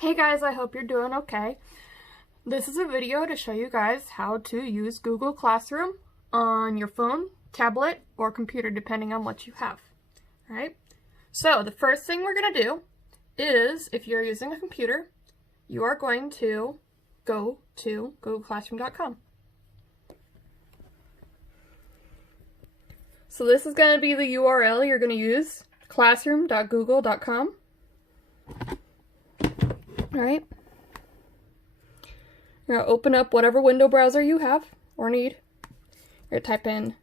Hey guys, I hope you're doing okay. This is a video to show you guys how to use Google Classroom on your phone, tablet, or computer, depending on what you have. Alright, so the first thing we're going to do is, if you're using a computer, you are going to go to googleclassroom.com. So this is going to be the URL you're going to use, classroom.google.com. Alright, you're going to open up whatever window browser you have or need. You're going to type in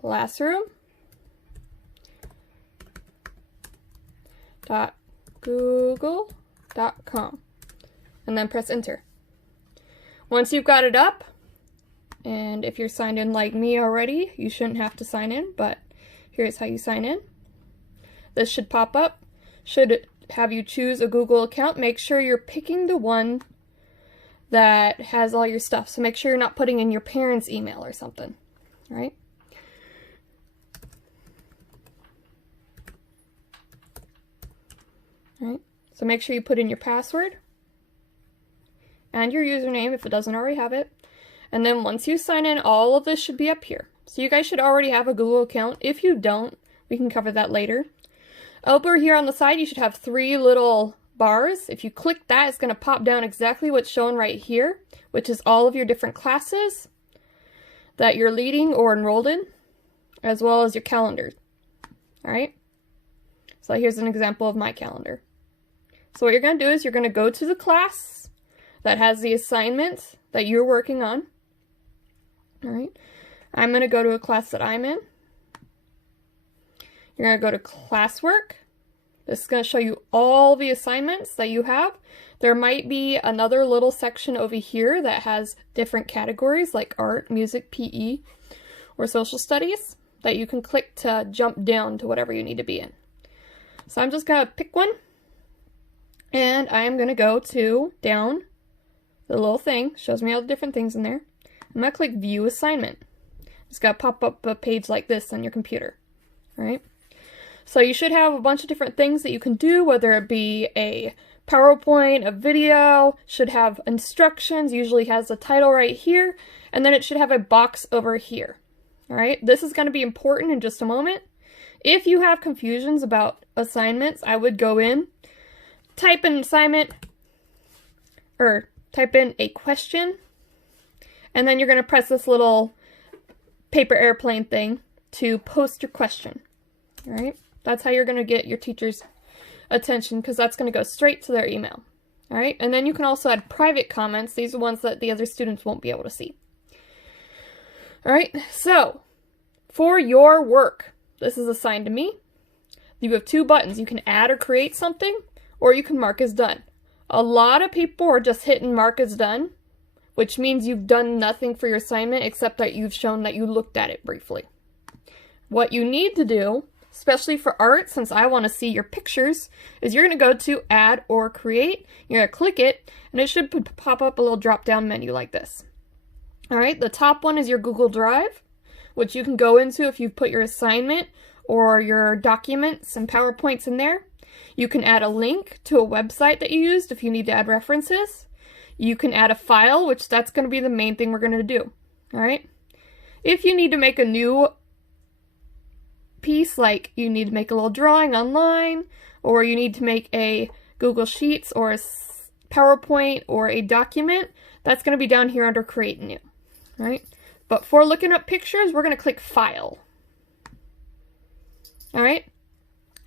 classroom.google.com and then press enter. Once you've got it up, and if you're signed in like me already, you shouldn't have to sign in, but here's how you sign in. This should pop up. Should have you choose a Google account. Make sure you're picking the one that has all your stuff. So make sure you're not putting in your parents' email or something, right? Alright, so make sure you put in your password and your username if it doesn't already have it. And then once you sign in, all of this should be up here. So you guys should already have a Google account. If you don't, we can cover that later. Over here on the side, you should have 3 little bars. If you click that, it's going to pop down exactly what's shown right here, which is all of your different classes that you're leading or enrolled in, as well as your calendar. Alright? So here's an example of my calendar. So what you're going to do is you're going to go to the class that has the assignments that you're working on. Alright? I'm going to go to a class that I'm in. You're going to go to classwork. This is going to show you all the assignments that you have. There might be another little section over here that has different categories like art, music, PE, or social studies that you can click to jump down to whatever you need to be in. So I'm just going to pick one, and I'm going to go to down the little thing, shows me all the different things in there. I'm going to click view assignment. It's going to pop up a page like this on your computer. All right. So you should have a bunch of different things that you can do, whether it be a PowerPoint, a video, should have instructions, usually has the title right here, and then it should have a box over here. Alright, this is going to be important in just a moment. If you have confusions about assignments, I would go in, type in assignment, or type in a question, and then you're going to press this little paper airplane thing to post your question. Alright? That's how you're going to get your teacher's attention, because that's going to go straight to their email. Alright, and then you can also add private comments. These are ones that the other students won't be able to see. Alright, so for your work, this is assigned to me. You have 2 buttons. You can add or create something, or you can mark as done. A lot of people are just hitting mark as done, which means you've done nothing for your assignment except that you've shown that you looked at it briefly. What you need to do, especially for art, since I want to see your pictures, is you're going to go to add or create. You're going to click it, and it should pop up a little drop-down menu like this. Alright, the top one is your Google Drive, which you can go into if you put your assignment or your documents and PowerPoints in there. You can add a link to a website that you used if you need to add references. You can add a file, which that's going to be the main thing we're going to do. Alright? If you need to make a new piece, like you need to make a little drawing online, or you need to make a Google Sheets or a PowerPoint or a document, that's going to be down here under Create New. Right? But for looking up pictures, we're going to click File. Alright?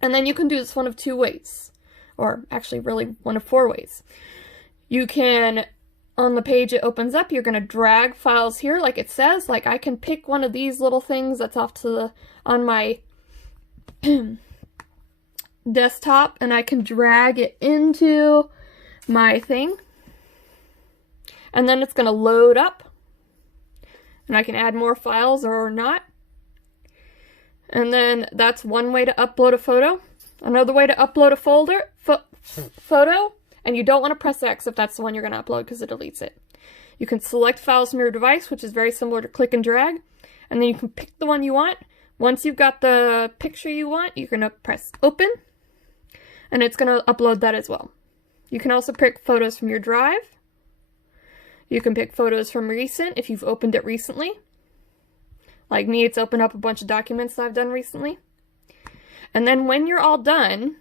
And then you can do this one of 2 ways, or actually really one of 4 ways. You can, on the page it opens up, you're going to drag files here like it says. Like I can pick one of these little things that's off to the, on my desktop, and I can drag it into my thing. And then it's going to load up. And I can add more files or not. And then that's one way to upload a photo. Another way to upload a photo, and you don't want to press X if that's the one you're going to upload because it deletes it. You can select files from your device, which is very similar to click and drag, and then you can pick the one you want. Once you've got the picture you want, you're going to press open. and it's going to upload that as well. You can also pick photos from your drive. You can pick photos from recent if you've opened it recently. Like me, it's opened up a bunch of documents that I've done recently. And then when you're all done,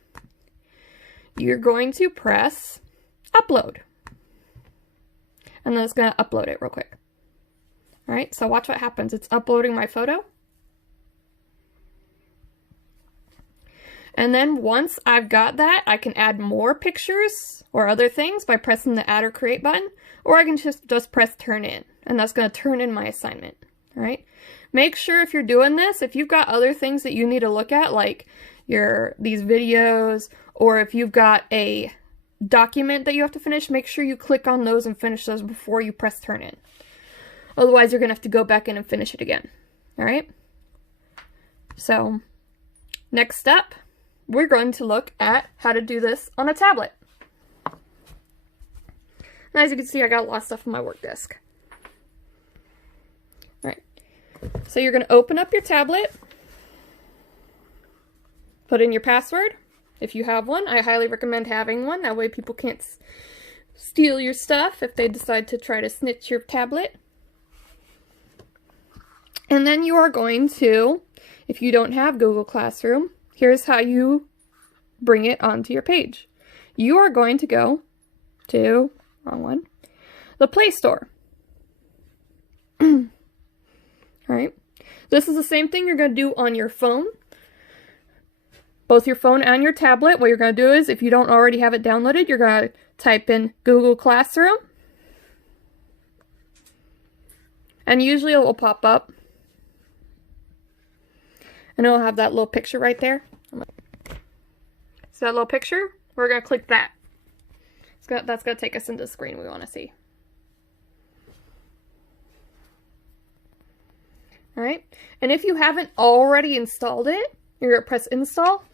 you're going to press upload. And then it's going to upload it real quick. All right, so watch what happens. It's uploading my photo. And then once I've got that, I can add more pictures or other things by pressing the add or create button, or I can just press turn in, and that's going to turn in my assignment. All right. Make sure if you're doing this, if you've got other things that you need to look at, like these videos, or if you've got a document that you have to finish, make sure you click on those and finish those before you press turn in. Otherwise, you're going to have to go back in and finish it again. All right. So next step, we're going to look at how to do this on a tablet. And as you can see, I got a lot of stuff on my work desk. All right. So you're going to open up your tablet, put in your password. If you have one, I highly recommend having one. That way people can't steal your stuff if they decide to try to snitch your tablet. And then you are going to, if you don't have Google Classroom, here's how you bring it onto your page. You are going to go to, wrong one, the Play Store. All right. This is the same thing you're going to do on your phone. Both your phone and your tablet. What you're going to do is, if you don't already have it downloaded, you're going to type in Google Classroom. And usually it will pop up. And it'll have that little picture right there. So that little picture, we're going to click that. That's going to take us into the screen we want to see. Alright, and if you haven't already installed it, you're going to press install.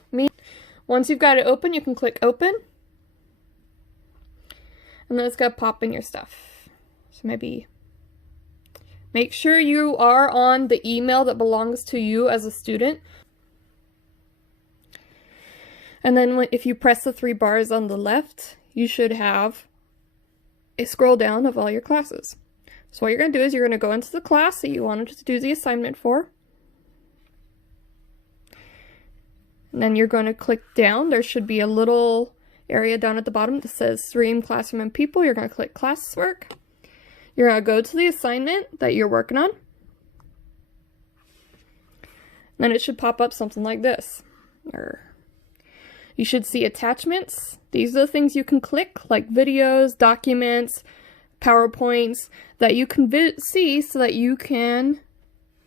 Once you've got it open, you can click open. And then it's going to pop in your stuff. So maybe make sure you are on the email that belongs to you as a student. And then if you press the 3 bars on the left, you should have a scroll down of all your classes. So what you're going to do is you're going to go into the class that you wanted to do the assignment for. And then you're going to click down. There should be a little area down at the bottom that says Stream, Classroom, and People. You're going to click Classwork. You're going to go to the assignment that you're working on. And then it should pop up something like this. You should see attachments. These are the things you can click, like videos, documents, PowerPoints, that you can see so that you can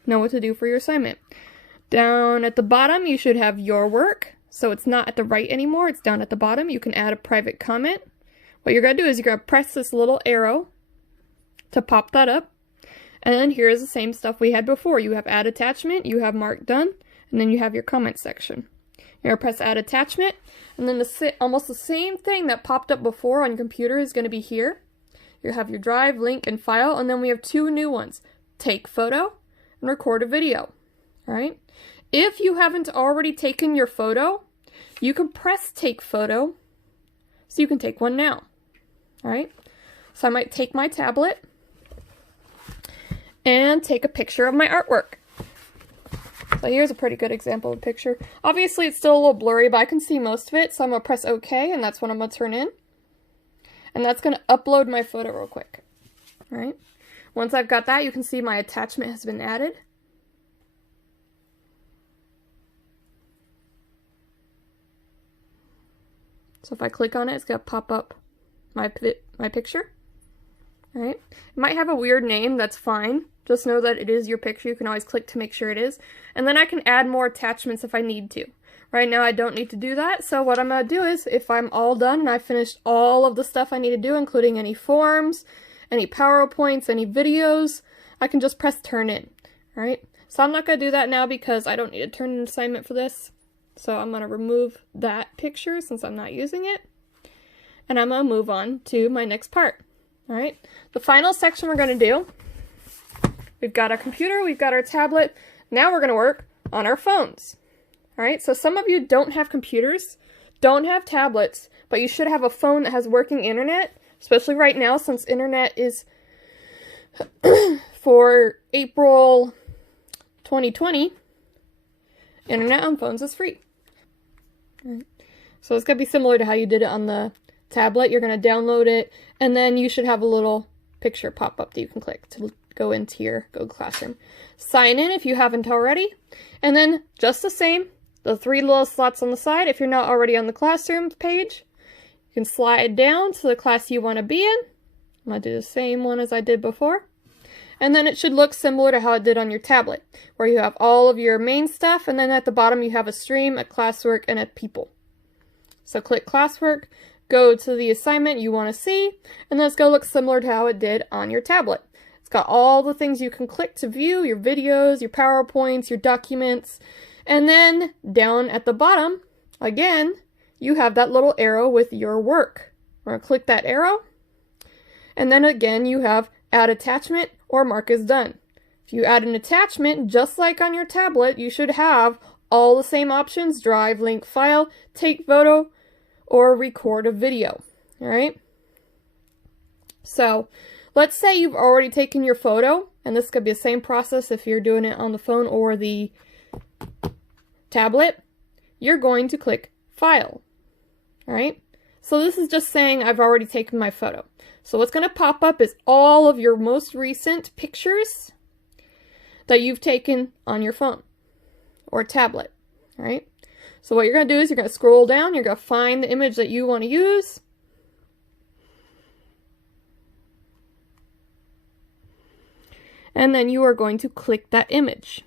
know what to do for your assignment. Down at the bottom, you should have your work. So it's not at the right anymore, it's down at the bottom. You can add a private comment. What you're going to do is you're going to press this little arrow to pop that up. And then here's the same stuff we had before. You have add attachment, you have mark done, and then you have your comment section. You're going to press add attachment, and then almost the same thing that popped up before on your computer is going to be here. You have your drive, link, and file, and then we have 2 new ones. Take photo and record a video. All right. If you haven't already taken your photo, you can press take photo so you can take one now. All right. So I might take my tablet and take a picture of my artwork. So here's a pretty good example of a picture. Obviously it's still a little blurry, but I can see most of it, so I'm going to press OK, and that's what I'm going to turn in. And that's going to upload my photo real quick. All right. Once I've got that, you can see my attachment has been added. So if I click on it, it's going to pop up my picture. All right. It might have a weird name, that's fine. Just know that it is your picture. You can always click to make sure it is. And then I can add more attachments if I need to. Right now I don't need to do that, so what I'm going to do is, if I'm all done and I finished all of the stuff I need to do, including any forms, any PowerPoints, any videos, I can just press turn in. Alright, so I'm not going to do that now because I don't need to turn in an assignment for this. So I'm going to remove that picture since I'm not using it. And I'm going to move on to my next part. Alright, the final section we're going to do, we've got our computer, we've got our tablet, now we're going to work on our phones. Alright, so some of you don't have computers. don't have tablets, but you should have a phone that has working internet, especially right now since internet is for April 2020, internet on phones is free. Right. So it's going to be similar to how you did it on the tablet. You're going to download it, and then you should have a little picture pop up that you can click to go into your Google Classroom. Sign in if you haven't already, and then just the same, the 3 little slots on the side. If you're not already on the Classroom page, you can slide down to the class you want to be in. I'm going to do the same one as I did before. And then it should look similar to how it did on your tablet, where you have all of your main stuff, and then at the bottom you have a stream, a classwork, and a people. So click classwork, go to the assignment you want to see, and then it's going to look similar to how it did on your tablet. It's got all the things you can click to view, your videos, your PowerPoints, your documents, and then down at the bottom, again, you have that little arrow with your work. We're going to click that arrow, and then again you have add attachment or mark as done. If you add an attachment, just like on your tablet, you should have all the same options: drive, link, file, take photo, or record a video. All right? So let's say you've already taken your photo, and this could be the same process if you're doing it on the phone or the tablet. You're going to click File. All right? So this is just saying I've already taken my photo. So what's going to pop up is all of your most recent pictures that you've taken on your phone or tablet. All right? So what you're going to do is you're going to scroll down, you're going to find the image that you want to use. And then you are going to click that image.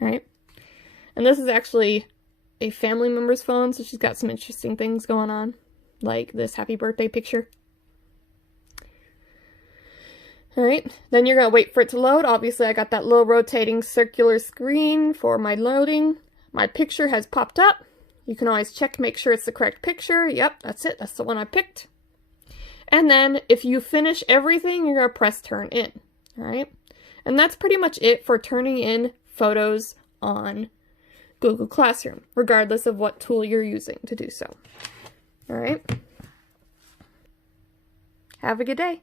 All right? And this is actually a family member's phone, so she's got some interesting things going on, like this happy birthday picture. All right, then you're going to wait for it to load. Obviously, I got that little rotating circular screen for my loading. My picture has popped up. You can always check, make sure it's the correct picture. Yep, that's it. That's the one I picked. And then if you finish everything, you're going to press turn in. All right, and that's pretty much it for turning in photos on Google Classroom, regardless of what tool you're using to do so. All right. Have a good day.